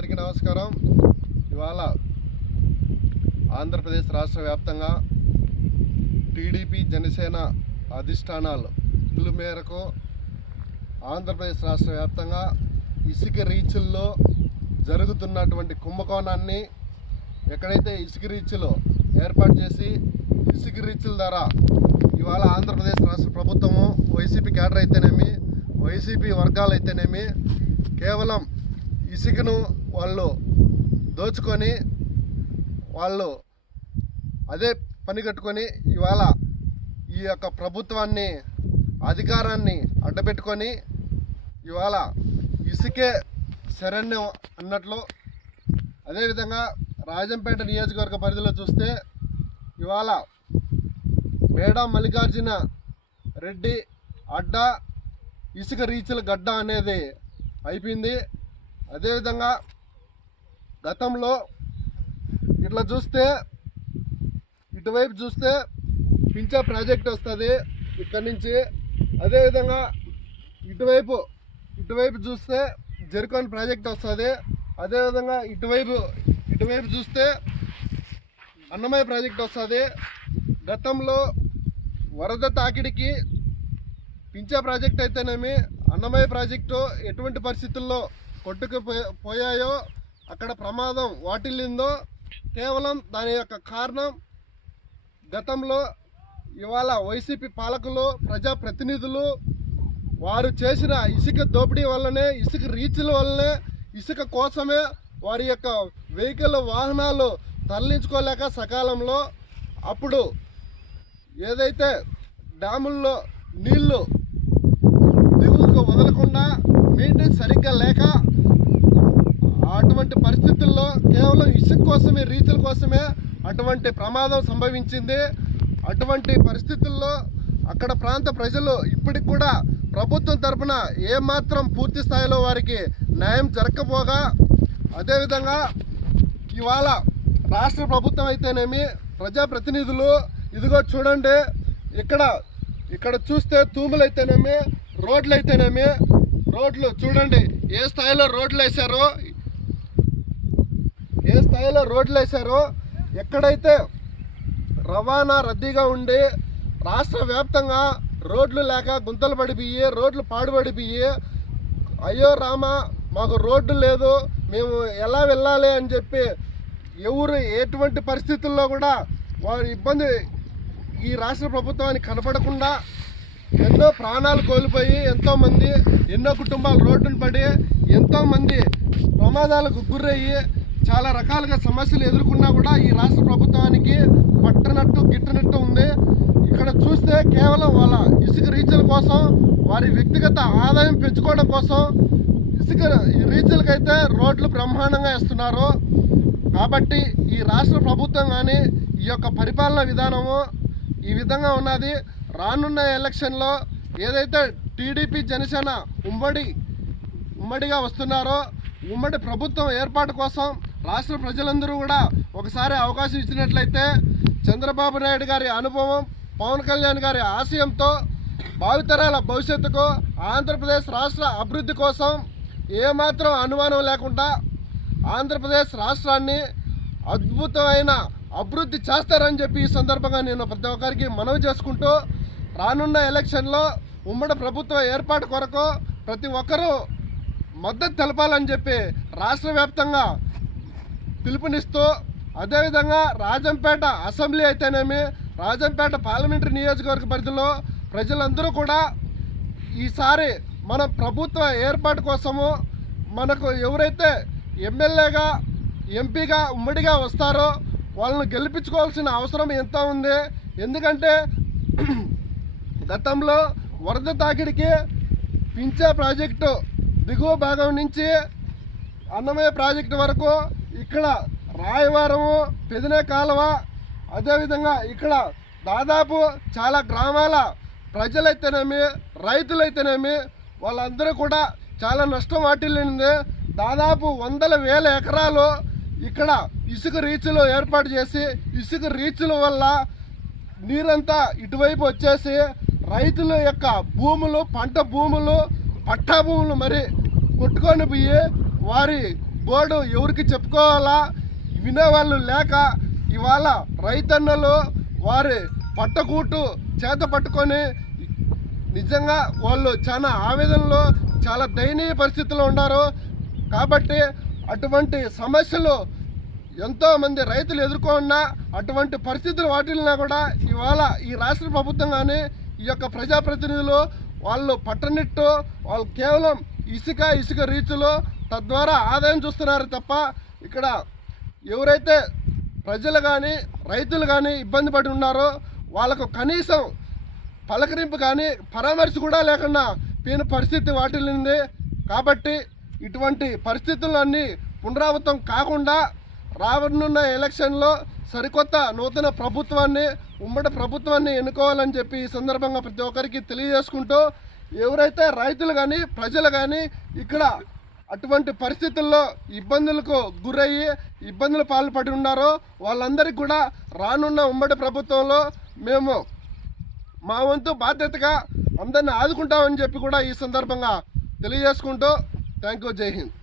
అందరికీ నమస్కారం. ఇవాళ ఆంధ్రప్రదేశ్ రాష్ట్ర వ్యాప్తంగా టీడీపీ జనసేన అధిష్టానాలు పిలు మేరకు ఆంధ్రప్రదేశ్ రాష్ట్ర వ్యాప్తంగా ఇసుక రీచుల్లో జరుగుతున్నటువంటి కుంభకోణాన్ని ఎక్కడైతే ఇసుక రీచ్లో ఏర్పాటు చేసి ఇసుక రీచ్ల ద్వారా ఇవాళ ఆంధ్రప్రదేశ్ రాష్ట్ర ప్రభుత్వము వైసీపీ క్యాడర్ అయితేనేమి వైసీపీ వర్గాలు అయితేనేమి కేవలం ఇసుకను వాళ్ళు దోచుకొని వాళ్ళు అదే పని కట్టుకొని ఇవాళ ఈ యొక్క ప్రభుత్వాన్ని అధికారాన్ని అడ్డపెట్టుకొని ఇవాళ ఇసుకే శరణ్యం అన్నట్లు అదేవిధంగా రాజంపేట నియోజకవర్గ పరిధిలో చూస్తే ఇవాళ మేడా మల్లికార్జున రెడ్డి అడ్డా ఇసుక రీచుల గడ్డ అనేది అయిపోయింది. అదేవిధంగా గతంలో ఇట్లా చూస్తే ఇటువైపు చూస్తే పించా ప్రాజెక్ట్ వస్తుంది ఇక్కడి నుంచి. అదేవిధంగా ఇటువైపు ఇటువైపు చూస్తే జెర్కాన్ ప్రాజెక్ట్ వస్తుంది. అదేవిధంగా ఇటువైపు ఇటువైపు చూస్తే అన్నమయ్య ప్రాజెక్ట్ వస్తుంది. గతంలో వరద తాకిడికి పించా ప్రాజెక్ట్ అయితేనేమి అన్నమయ్య ప్రాజెక్టు ఎటువంటి పరిస్థితుల్లో కొట్టుకు పోయాయో అక్కడ ప్రమాదం వాటిల్లిందో కేవలం దాని యొక్క కారణం గతంలో ఇవాళ వైసీపీ పాలకులు ప్రజాప్రతినిధులు వారు చేసిన ఇసుక దోపిడీ వల్లనే ఇసుక రీచ్ల వల్లనే ఇసుక కోసమే వారి యొక్క వెహికల్ వాహనాలు తరలించుకోలేక సకాలంలో అప్పుడు ఏదైతే డ్యాముల్లో నీళ్ళు దిగుకు వదలకుండా మెయింటెన్స్ సరిగ్గా లేక అటువంటి పరిస్థితుల్లో కేవలం ఇసుక కోసమే రీతుల కోసమే అటువంటి ప్రమాదం సంభవించింది. అటువంటి పరిస్థితుల్లో అక్కడ ప్రాంత ప్రజలు ఇప్పటికి కూడా ప్రభుత్వం తరఫున ఏమాత్రం పూర్తి స్థాయిలో వారికి న్యాయం జరగకపోగా అదేవిధంగా ఇవాళ రాష్ట్ర ప్రభుత్వం అయితేనేమి ప్రజాప్రతినిధులు ఇదిగో చూడండి ఇక్కడ ఇక్కడ చూస్తే తూములు అయితేనేమి రోడ్లు అయితేనేమి రోడ్లు చూడండి ఏ స్థాయిలో రోడ్లు వేశారో ఏ స్థాయిలో రోడ్లు వేశారో ఎక్కడైతే రవాణా రద్దీగా ఉండి రాష్ట్ర వ్యాప్తంగా రోడ్లు లేక గుంతలు పడిపోయి రోడ్లు పాడుపడిపోయి అయ్యో రామ మాకు రోడ్డు లేదు మేము ఎలా వెళ్ళాలి అని చెప్పి ఎవరు ఎటువంటి పరిస్థితుల్లో కూడా వారి ఇబ్బంది ఈ రాష్ట్ర ప్రభుత్వానికి కనపడకుండా ఎన్నో ప్రాణాలు కోల్పోయి ఎంతోమంది ఎన్నో కుటుంబాలు రోడ్డును పడి ఎంతోమంది ప్రమాదాలకు గురయ్యి చాలా రకాలుగా సమస్యలు ఎదుర్కొన్నా కూడా ఈ రాష్ట్ర ప్రభుత్వానికి పట్టనట్టు గిట్టనట్టు ఉంది. ఇక్కడ చూస్తే కేవలం వాళ్ళ ఇసుక రీచ్ల కోసం వారి వ్యక్తిగత ఆదాయం పెంచుకోవడం కోసం ఇసుక రీచ్లకైతే రోడ్లు బ్రహ్మాండంగా ఇస్తున్నారు కాబట్టి ఈ రాష్ట్ర ప్రభుత్వం కానీ ఈ యొక్క పరిపాలన విధానము ఈ విధంగా ఉన్నది. రానున్న ఎలక్షన్లో ఏదైతే టీడీపీ జనసేన ఉమ్మడి ఉమ్మడిగా వస్తున్నారో ఉమ్మడి ప్రభుత్వం ఏర్పాటు కోసం రాష్ట్ర ప్రజలందరూ కూడా ఒకసారి అవకాశం ఇచ్చినట్లయితే చంద్రబాబు నాయుడు గారి అనుభవం పవన్ కళ్యాణ్ గారి ఆశయంతో భావితరాల భవిష్యత్తుకు ఆంధ్రప్రదేశ్ రాష్ట్ర అభివృద్ధి కోసం ఏమాత్రం అనుమానం లేకుండా ఆంధ్రప్రదేశ్ రాష్ట్రాన్ని అద్భుతమైన అభివృద్ధి చేస్తారని చెప్పి ఈ సందర్భంగా నేను ప్రతి ఒక్కరికి మనవి చేసుకుంటూ రానున్న ఎలక్షన్లో ఉమ్మడి ప్రభుత్వ ఏర్పాటు కొరకు ప్రతి ఒక్కరూ మద్దతు తెలపాలని చెప్పి రాష్ట్ర వ్యాప్తంగా పిలుపునిస్తూ అదేవిధంగా రాజంపేట అసెంబ్లీ అయితేనేమి రాజంపేట పార్లమెంటరీ నియోజకవర్గ పరిధిలో ప్రజలందరూ కూడా ఈసారి మన ప్రభుత్వ ఏర్పాటు కోసము మనకు ఎవరైతే ఎమ్మెల్యేగా ఎంపీగా ఉమ్మడిగా వస్తారో వాళ్ళని గెలిపించుకోవాల్సిన అవసరం ఎంత ఉంది? ఎందుకంటే గతంలో వరద తాకిడికి పించా ప్రాజెక్టు దిగువ భాగం నుంచి అన్నమయ్య ప్రాజెక్టు వరకు ఇక్కడ రాయవరము పెదినే కాలువ అదేవిధంగా ఇక్కడ దాదాపు చాలా గ్రామాల ప్రజలైతేనేమి రైతులైతేనేమి వాళ్ళందరూ కూడా చాలా నష్టం వాటిల్లింది. దాదాపు వందల వేల ఎకరాలు ఇక్కడ ఇసుక రీచ్లు ఏర్పాటు చేసి ఇసుక రీచ్ల వల్ల నీరంతా ఇటువైపు వచ్చేసి రైతుల యొక్క భూములు పంట భూములు పట్టా భూములు మరి కొట్టుకొని పోయి వారి గోడు ఎవరికి చెప్పుకోవాలా? వినేవాళ్ళు లేక ఇవాళ రైతన్నలు వారి పట్టకూటు చేత పట్టుకొని నిజంగా వాళ్ళు చాలా ఆవేదనలో చాలా దయనీయ పరిస్థితుల్లో ఉన్నారు. కాబట్టి అటువంటి సమస్యలు ఎంతోమంది రైతులు ఎదుర్కొన్న అటువంటి పరిస్థితులు వాటిల్నా కూడా ఇవాళ ఈ రాష్ట్ర ప్రభుత్వం కానీ ఈ యొక్క ప్రజాప్రతినిధులు వాళ్ళు పట్టనిట్టు వాళ్ళు కేవలం ఇసుక ఇసుక రీచులు తద్వారా ఆదాయం చూస్తున్నారు తప్ప ఇక్కడ ఎవరైతే ప్రజలు కానీ రైతులు కానీ ఇబ్బంది పడి ఉన్నారో వాళ్ళకు కనీసం పలకరింపు కానీ పరామర్శ కూడా లేకుండా పోయిన పరిస్థితి వాటిల్లింది. కాబట్టి ఇటువంటి పరిస్థితులన్నీ పునరావృతం కాకుండా రానున్న ఎలక్షన్లో సరికొత్త నూతన ప్రభుత్వాన్ని ఉమ్మడి ప్రభుత్వాన్ని ఎన్నుకోవాలని చెప్పి ఈ సందర్భంగా ప్రతి ఒక్కరికి తెలియజేసుకుంటూ ఎవరైతే రైతులు కానీ ప్రజలు కానీ ఇక్కడ అటువంటి పరిస్థితుల్లో ఇబ్బందులకు గురయ్యి ఇబ్బందులు పాల్పడి ఉన్నారో వాళ్ళందరికీ కూడా రానున్న ఉమ్మడి ప్రభుత్వంలో మేము మా వంతు బాధ్యతగా అందరిని ఆదుకుంటామని చెప్పి కూడా ఈ సందర్భంగా తెలియజేసుకుంటూ థ్యాంక్ యూ జై హింద్.